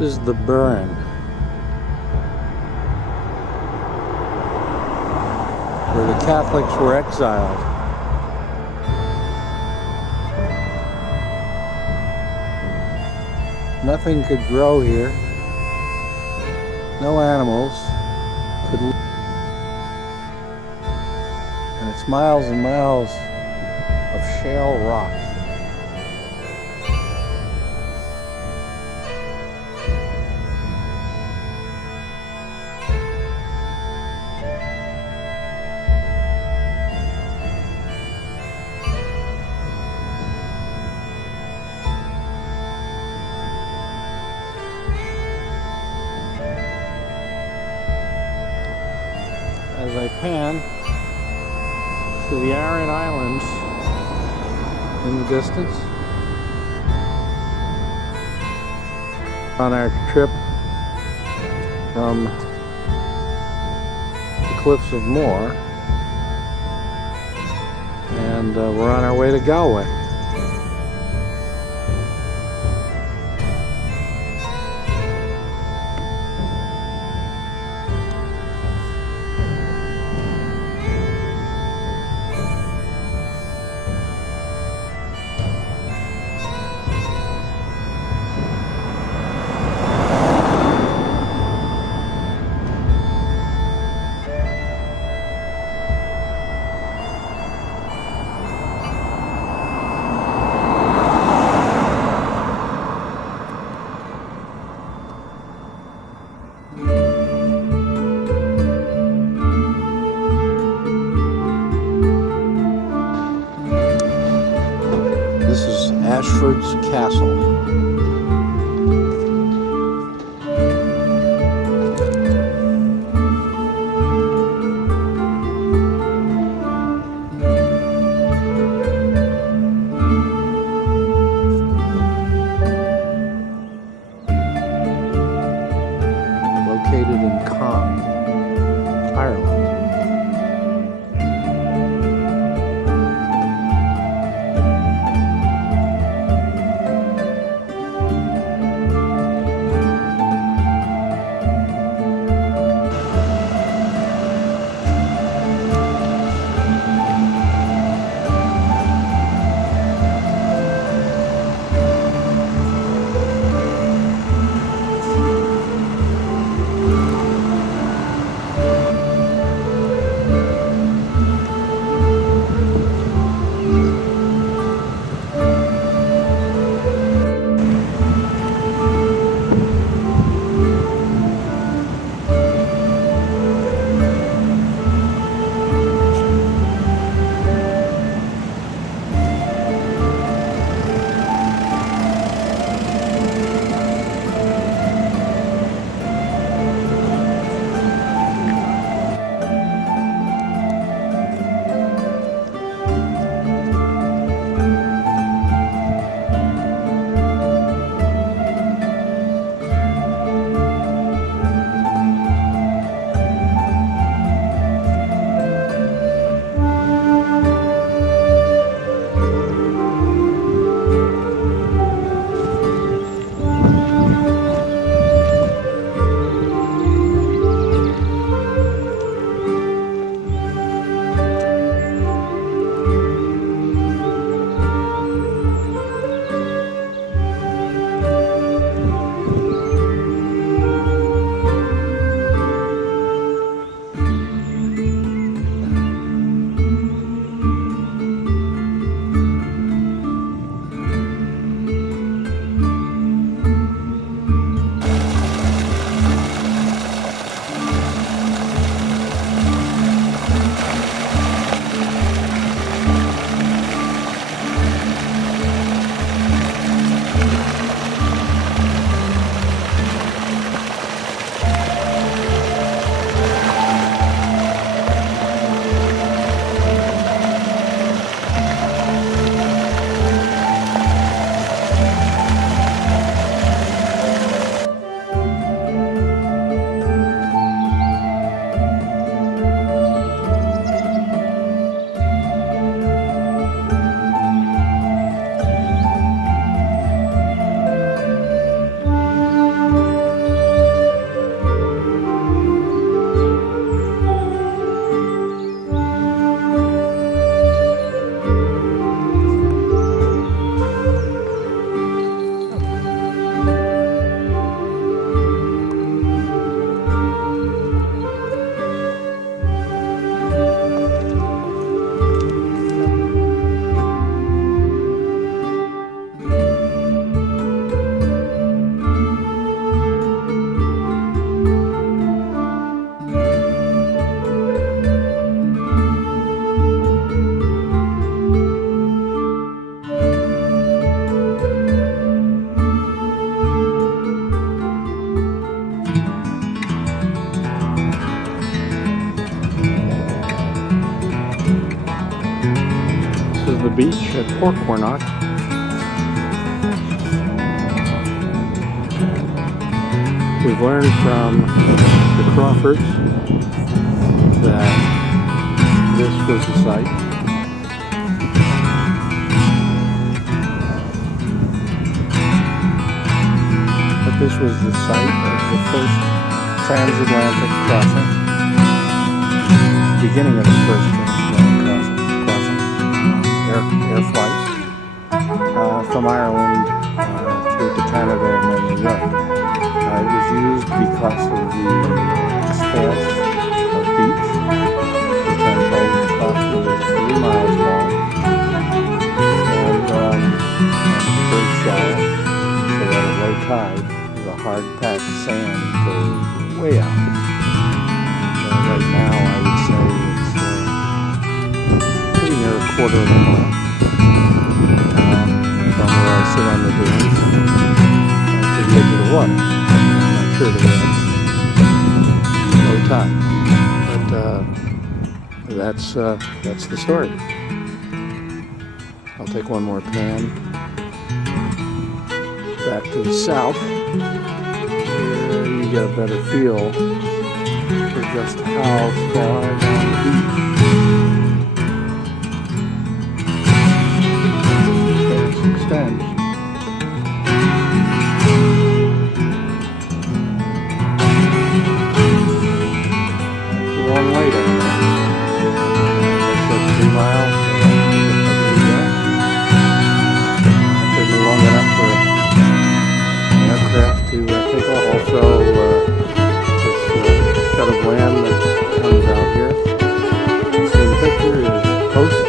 This is the burn. Where the Catholics were exiled. Nothing could grow here. No animals could live. And it's miles and miles of shale rock. As I pan to the Aran Islands in the distance on our trip from the cliffs of Moher, and we're on our way to Galway. This is Ashford's Castle. Located in Caen, Ireland. beach at Portcornock. We've learned from the Crawfords that this was the site. That this was the site of the first transatlantic crossing. Beginning of the first transatlantic crossing. Air flight from Ireland through to Canada and then New York. It was used because of the expanse of beach, which I'm told is approximately 3 miles long, and very shallow, so that at low tide, the hard-packed sand goes way out. Right now, I would say it's pretty near a quarter of a mile from where I sit on the dunes to the edge of the water. Sure to low tide, but that's the story. I'll take one more pan back to the south. Here you get a better feel for just how far down the beach this extends. Long way down there. That's 3 miles. That's long enough for an aircraft to take off. Also, this cut of land that comes out here. So the picture is Coast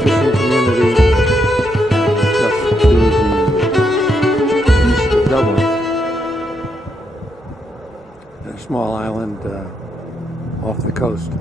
fishing community just to the east of Dublin. And a small island off the coast.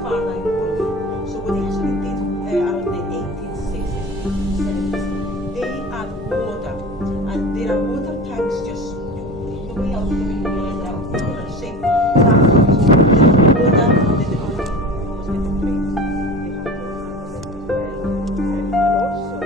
far improved. So what they actually did around the 1860s, 1870s, they add water, and there are water tanks just the way out the way there are different shape platforms. There's water, then the only goes with the planes. They have water as well. And also,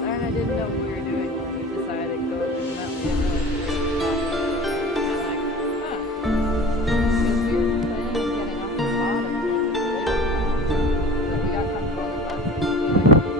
I didn't know what we were doing when we decided to go to the mountain. We didn't realize we were because we were planning on getting off the bottom and making the way. But we got comfortable in the bus.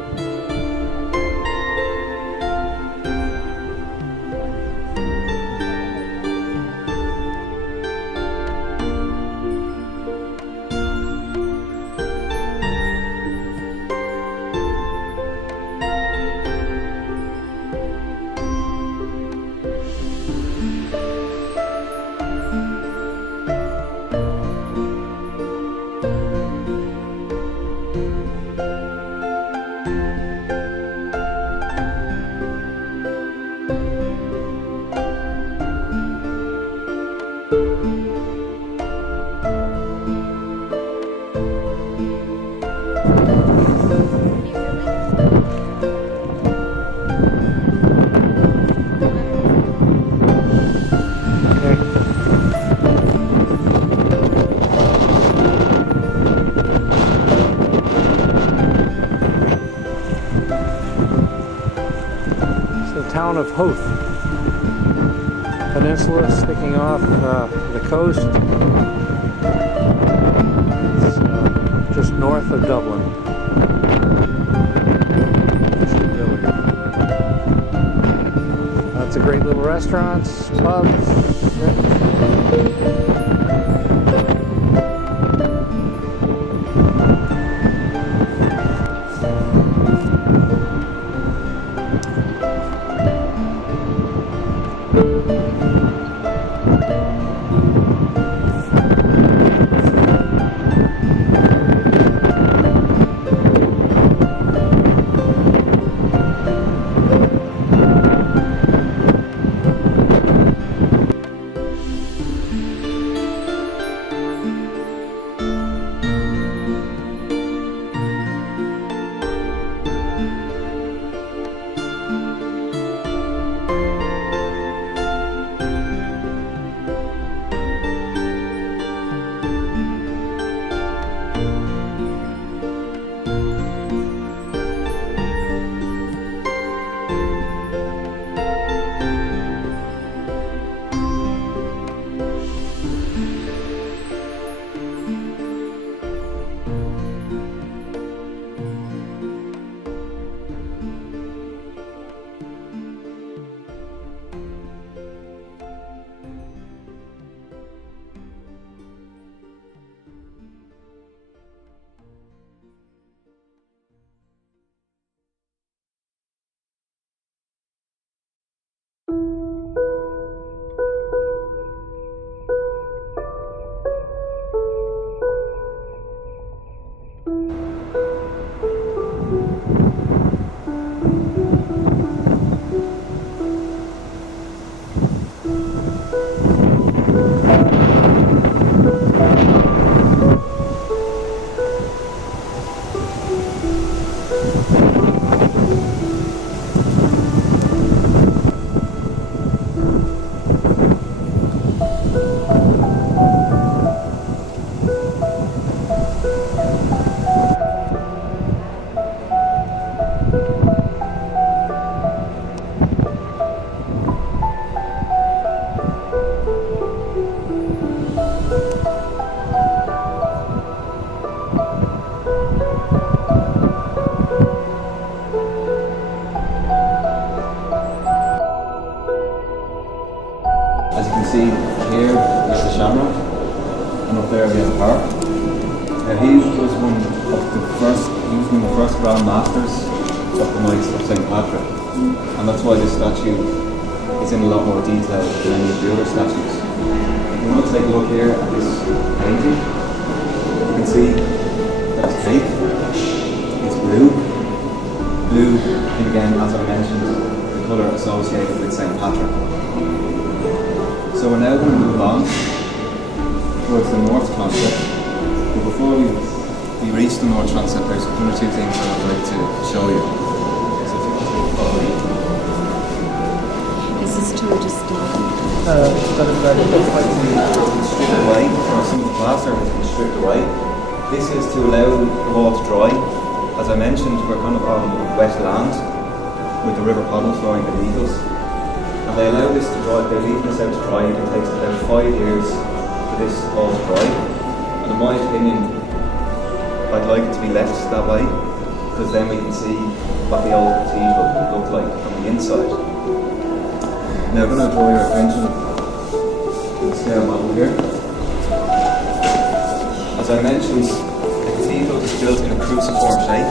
Town of Hoth, peninsula sticking off the coast. It's just north of Dublin. Lots of great little restaurants, pubs. see here is the Shamrock, and up there we have the park. He was one of the first Grand Masters of the Knights of St. Patrick, and that's why this statue is in a lot more detail than any of the other statues. If you want to take a look here at this painting, you can see that it's pink, it's blue, and again, as I mentioned, the colour associated with St. Patrick. So we're now going to move on towards the north transept, but before we reach the north transept, there's one or two things I would like to show you. So if you want to follow me. Is this tour just done? It looks like it's been stripped away, or some of the plaster has been stripped away. This is to allow the wall to dry. As I mentioned, we're kind of on wet land with the river Poddle flowing beneath us. And they allow this to dry, they're leaving this out to dry. It takes about 5 years for this all to dry. And in my opinion, I'd like it to be left that way, because then we can see what the old cathedral looked like from the inside. Now I'm going to draw your attention to the scale model here. As I mentioned, the cathedral is built in a cruciform shape.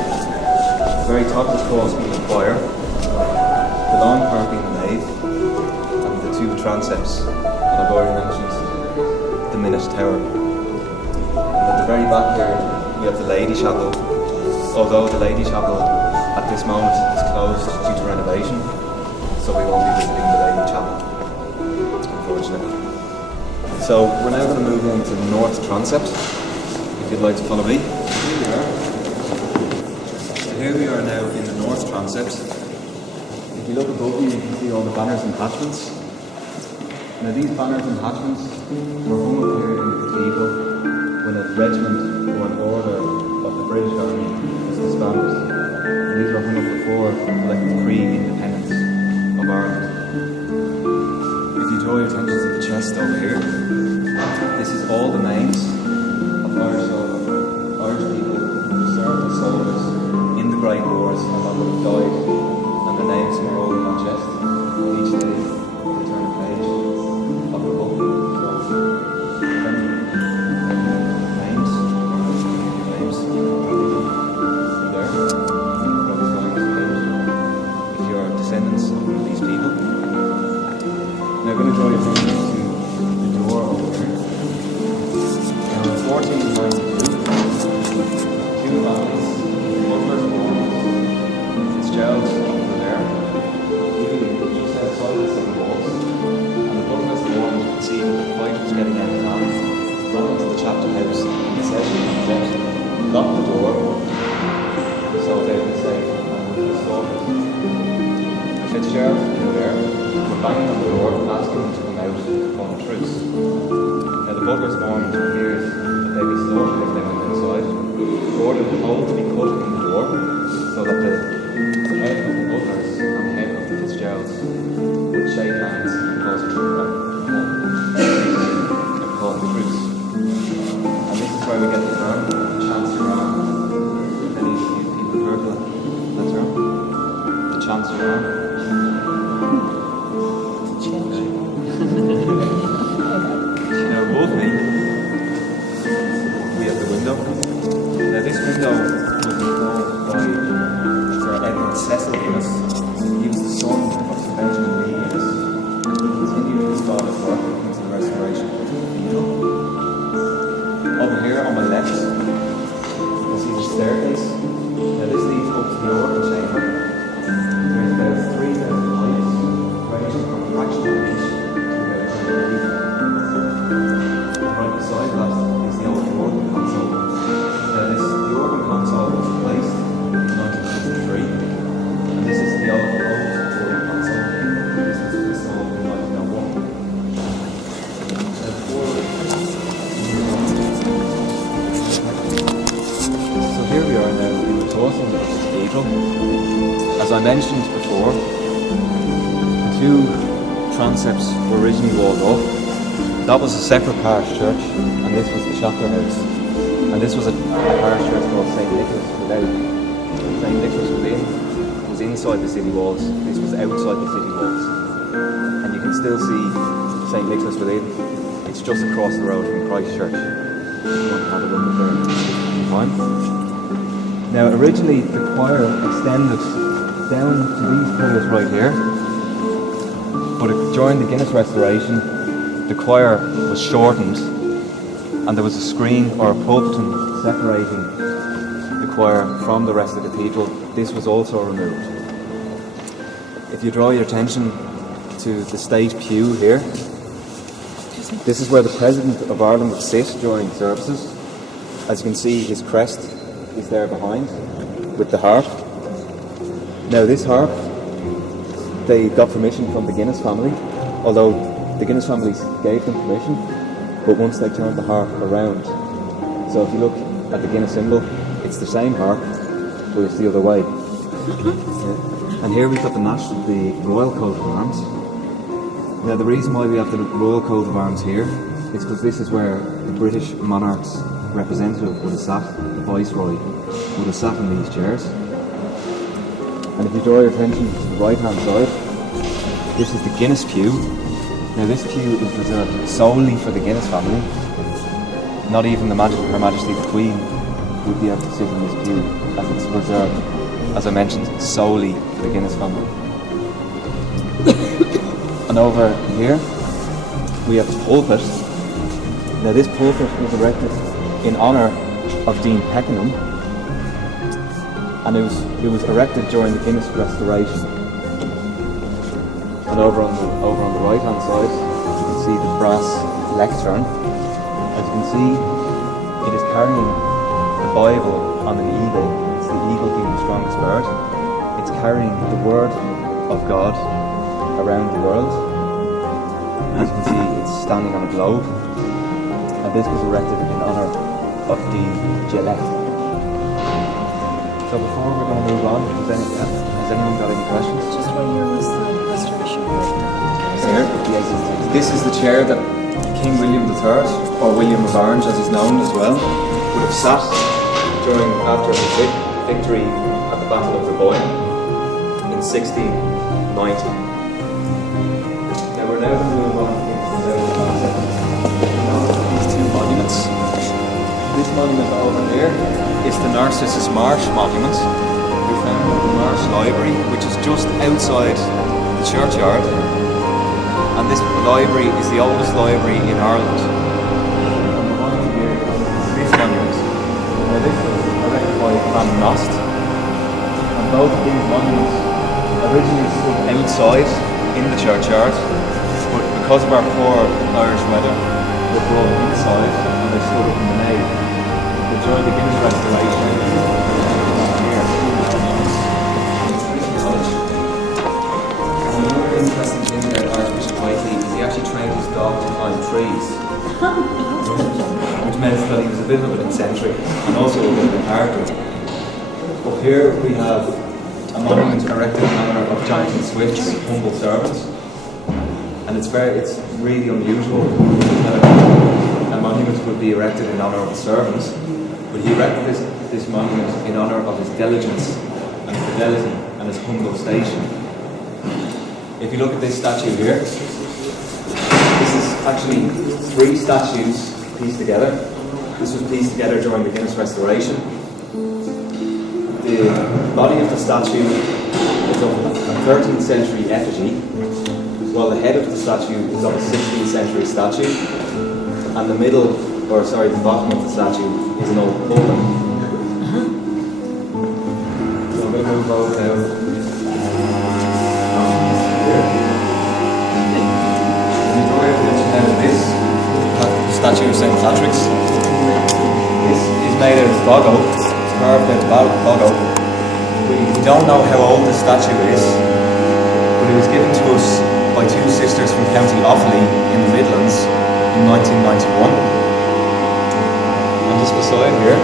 The very top is caused being the choir, the long part being the nave, and the two transepts, and I've already mentioned the Minute Tower. And at the very back here, we have the Lady Chapel, although the Lady Chapel at this moment is closed due to renovation, so we won't be visiting the Lady Chapel, unfortunately. So we're now going to move into the north transept, if you'd like to follow me. Here we are. So here we are now in the north transept. If you look above me, you can see all the banners and hatchments. Now these banners and hatchments were hung up here in the cathedral when a regiment or an order of the British Army was disbanded. And these were hung up before like the pre-independence of Ireland. If you draw your attention to the chest over here, this is all the names of Irish people who served as soldiers in the Great Wars and that would have died, and the names are all in that chest. Each day we turn a page of the book. So if any names you can probably see there. You can probably find this page if you're descendants of one of these people. Now I'm going to draw your attention to the door over here. Now in 1492, two families, Butler's born, Fitzgerald's over there, living just outside the city walls. And the Butler's born, you can see the fight was getting out of hand, ran into the chapter house, and said she was out, locked the door, so they would say, and would be slaughtered. And Fitzgerald in there were banging on the door, asking them to come out on a truce. Now the Butler's born hears that they'd be slaughtered if they went inside, ordered the hole to be cut in the door so that the head of the Butlers and the head of the Fitzgeralds would shake hands and cause a truce. And call it the truce. And this is where we get the term, chance your arm. If any of you people heard that term? The chance your arm. Now above me, we have the window. Now this window was installed by Sir Edward Cecil Guinness. He was the son of Sir Benjamin Lee Guinness, and he continued his father's work into the restoration of the cathedral. Over here on my left, you can see the staircase. Now this leads up to the organ chamber. There's about 3,000 lights, ranging from a fraction of an inch to about 100 feet. And right beside that is the old organ console. The organ console was replaced in 1963, and this is the old organ console. This was installed in 1901. So here we are now in the Tawson Cathedral. As I mentioned before, the two transepts were originally walled off. That was a separate parish church, and this was the chapter house. And this was a parish church called St. Nicholas without. St. Nicholas was inside the city walls, this was outside the city walls. And you can still see St. Nicholas with Eden. It's just across the road from Christchurch. If you want to have a look at there. Fine. Now, originally the choir extended down to these pillars right here, but during the Guinness restoration, the choir was shortened, and there was a screen or a pulpitum separating the choir from the rest of the cathedral. This was also removed. If you draw your attention to the state pew here, this is where the President of Ireland would sit during services. As you can see, his crest is there behind with the harp. Now this harp, they got permission from the Guinness family, although the Guinness family gave them permission, but once they turned the harp around. So if you look at the Guinness symbol, it's the same harp, but it's the other way. Yeah. And here we've got the royal coat of arms. Now the reason why we have the royal coat of arms here is because this is where the British monarch's representative would have sat, the viceroy would have sat in these chairs. And if you draw your attention to the right hand side, this is the Guinness pew. Now this pew is reserved solely for the Guinness family. Not even Her Majesty the Queen would be able to sit in this pew, as it's reserved, as I mentioned, solely for the Guinness family. And over here we have the pulpit. Now this pulpit was erected in honour of Dean Peckenham, and it was erected during the Guinness restoration. And over on the right hand side you can see the brass lectern. As you can see, it is carrying the Bible on an eagle. It's the eagle being the strongest bird. It's carrying the word of God around the world. As you can see, it's standing on a globe. And this was erected in honour of Dean Gillette. So before we're going to move on, has anyone got any questions? Just what year was the restoration work Here. This is the chair that King William III, or William of Orange as he's known as well, would have sat after his victory at the Battle of the Boyne in 1690. Now we're now going to move on into these two monuments. This monument over here is the Narcissus Marsh monument. We found at the Marsh Library, which is just outside the churchyard. And this library is the oldest library in Ireland. And behind here is this monument. Now this was erected by Van Nost. And both of these monuments originally stood outside in the churchyard, but because of our poor Irish weather, they were brought inside and they stood up in the nave. But during the Guinness restoration, another interesting thing about Archbishop Whiteley is he actually trained his dog to climb trees, which meant that he was a bit of an eccentric and also a bit of a character. Up here we have a monument erected in honour of Jonathan Swift's humble servant, and it's really unusual that a monument would be erected in honour of a servant, but he erected this monument in honour of his diligence and fidelity and his humble station. If you look at this statue here, this is actually 3 statues pieced together. This was pieced together during the Guinness restoration. The body of the statue is of a 13th century effigy, while the head of the statue is of a 16th century statue, and the bottom of the statue is an old pulpit. So I'm going to move over now. This statue of St. Patrick's. This is made out of boggo. It's carved out of boggo. We don't know how old the statue is, but it was given to us by 2 sisters from County Offaly in the Midlands in 1991. And just beside here,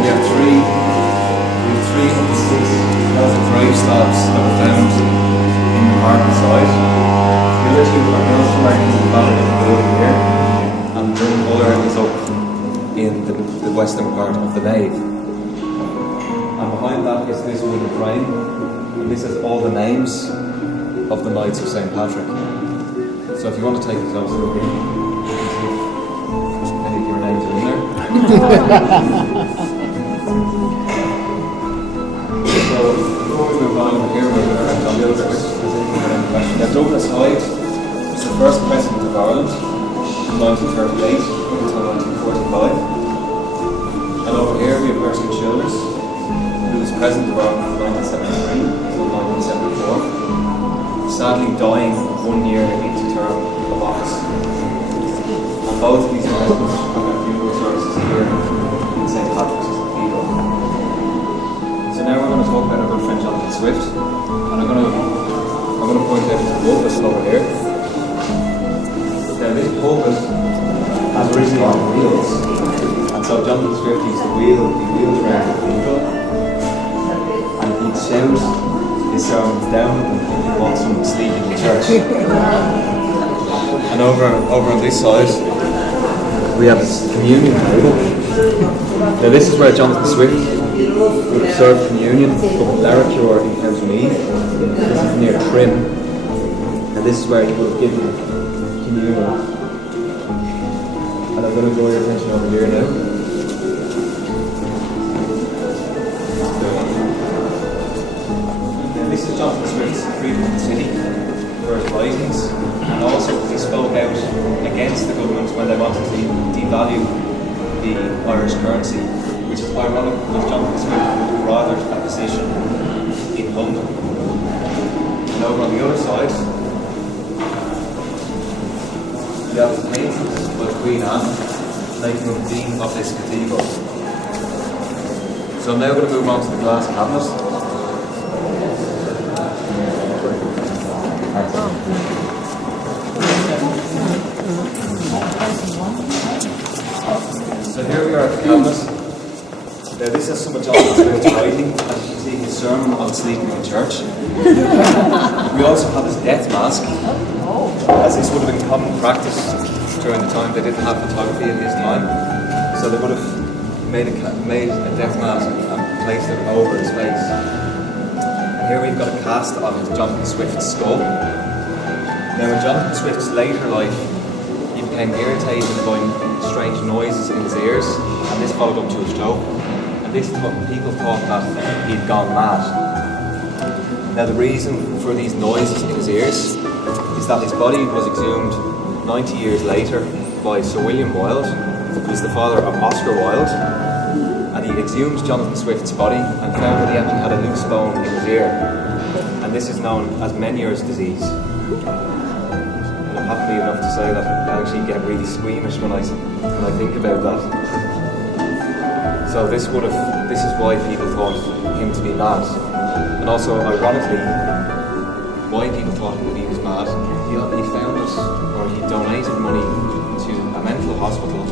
we have 306 grave slabs that were found in the park inside. The other 2 are built right into the back of the building here, and the other is up in the western part of the nave. And behind that is this wooden frame, and this has all the names of the Knights of St. Patrick. So if you want to take a closer look in, you can see if any of your names are in there. So before we move on here, we're going to John Gilbert. Now Douglas Hyde was the first President of Ireland from 1938 until 1945. And over here we have Ursula Childers, who was President of Ireland from 1973 until 1974, sadly dying 1 year into term of office. And both of these presidents have their funeral services here in St. Patrick's Cathedral. So now we're going to talk about our good friend Jonathan Swift, and I'm going to point out his pulpit over here. Now this pulpit has originally on wheels, and so Jonathan Swift used to wheel around the cathedral, and he'd shout his sermons down and he wants them sleep in the church. And over on this side we have his communion table. Now this is where Jonathan Swift would serve communion up at Larracure in County Meath. This is near Trim, and this is where he would have given communion. And I'm going to draw your attention over here now. Now this is Jonathan Swift's Freedom of the City for his writings, and also he spoke out against the government when they wanted to devalue the Irish currency, which is ironic because Jonathan Swift would have rather a position in London. And over on the other side, we have his paintings by Queen Anne, making him Dean of this cathedral. So I'm now going to move on to the glass cabinet. So here we are at the cabinet. Now this is some of Jonathan Swift's writing, and you can see his sermon on sleeping in church. We also have his death mask, as this would have been common practice during the time. They didn't have photography in his time, so they would have made a death mask and placed it over his face. And here we've got a cast of Jonathan Swift's skull. Now in Jonathan Swift's later life, he became irritated by strange noises in his ears, and this followed up to a stroke. And people thought that he'd gone mad. Now the reason for these noises in his ears is that his body was exhumed 90 years later by Sir William Wilde, who was the father of Oscar Wilde, and he exhumed Jonathan Swift's body and found that he actually had a loose bone in his ear, and this is known as Meniere's disease. And I'm happy enough to say that I actually get really squeamish when I think about that. So this is why people thought him to be mad. And also, ironically, why people thought he was mad, he founded, or he donated money to a mental hospital,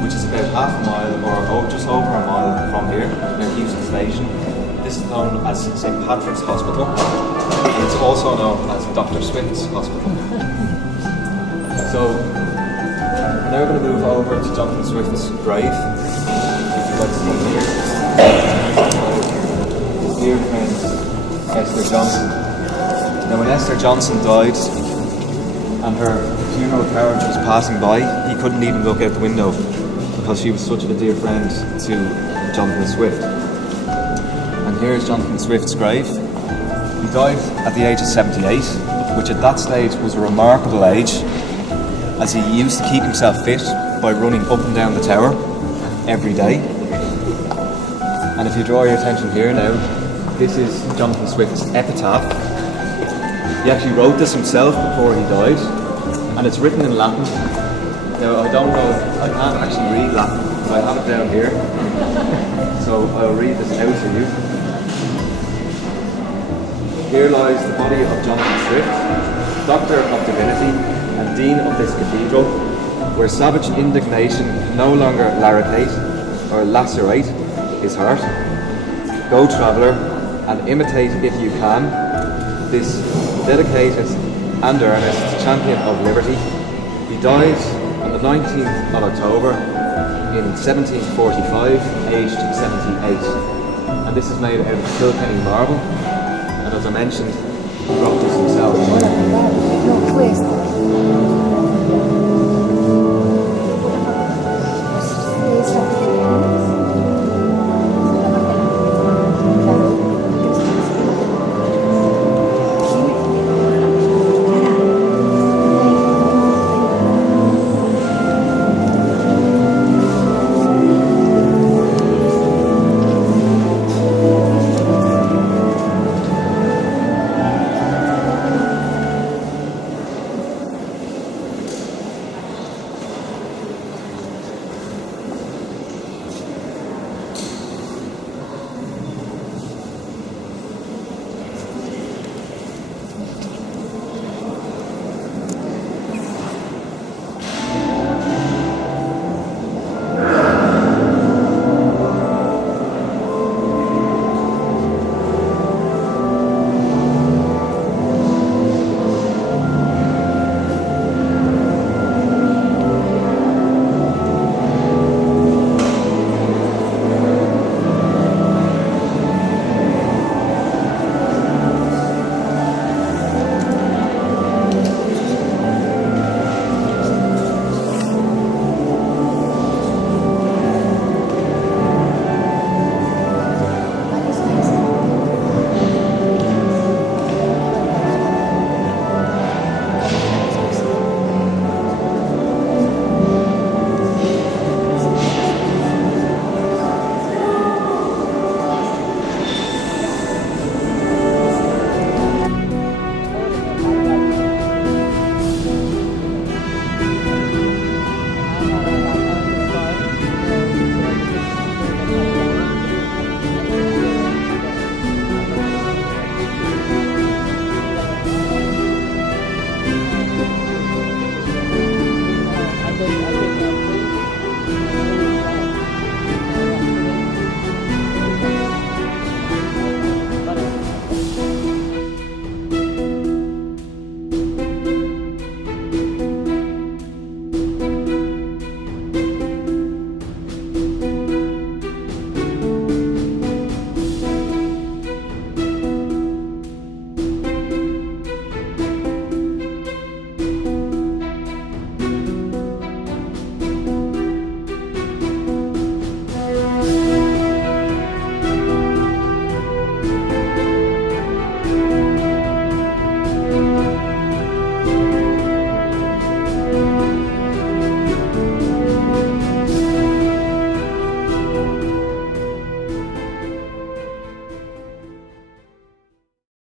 which is about half a mile, or just over a mile from here, near Houston Station. This is known as St. Patrick's Hospital. It's also known as Dr. Swift's Hospital. So, we're now going to move over to Jonathan Swift's grave. If you'd like to come here. His dear friend, Esther Johnson. Now when Esther Johnson died and her funeral carriage was passing by, he couldn't even look out the window because she was such a dear friend to Jonathan Swift. And here's Jonathan Swift's grave. He died at the age of 78, which at that stage was a remarkable age, as he used to keep himself fit by running up and down the tower every day. And if you draw your attention here now, this is Jonathan Swift's epitaph. He actually wrote this himself before he died, and it's written in Latin. Now I can't actually read Latin, but I have it down here, so I'll read this out to you. Here lies the body of Jonathan Swift, Doctor of Divinity and Dean of this cathedral, where savage indignation can no longer laricate or lacerate his heart. Go, traveller, and imitate if you can this dedicated and earnest champion of liberty. He died on the 19th of October in 1745, aged 78. And this is made out of Kilkenny marble. And as I mentioned, wrote this himself. Ora, guardate, no, questo.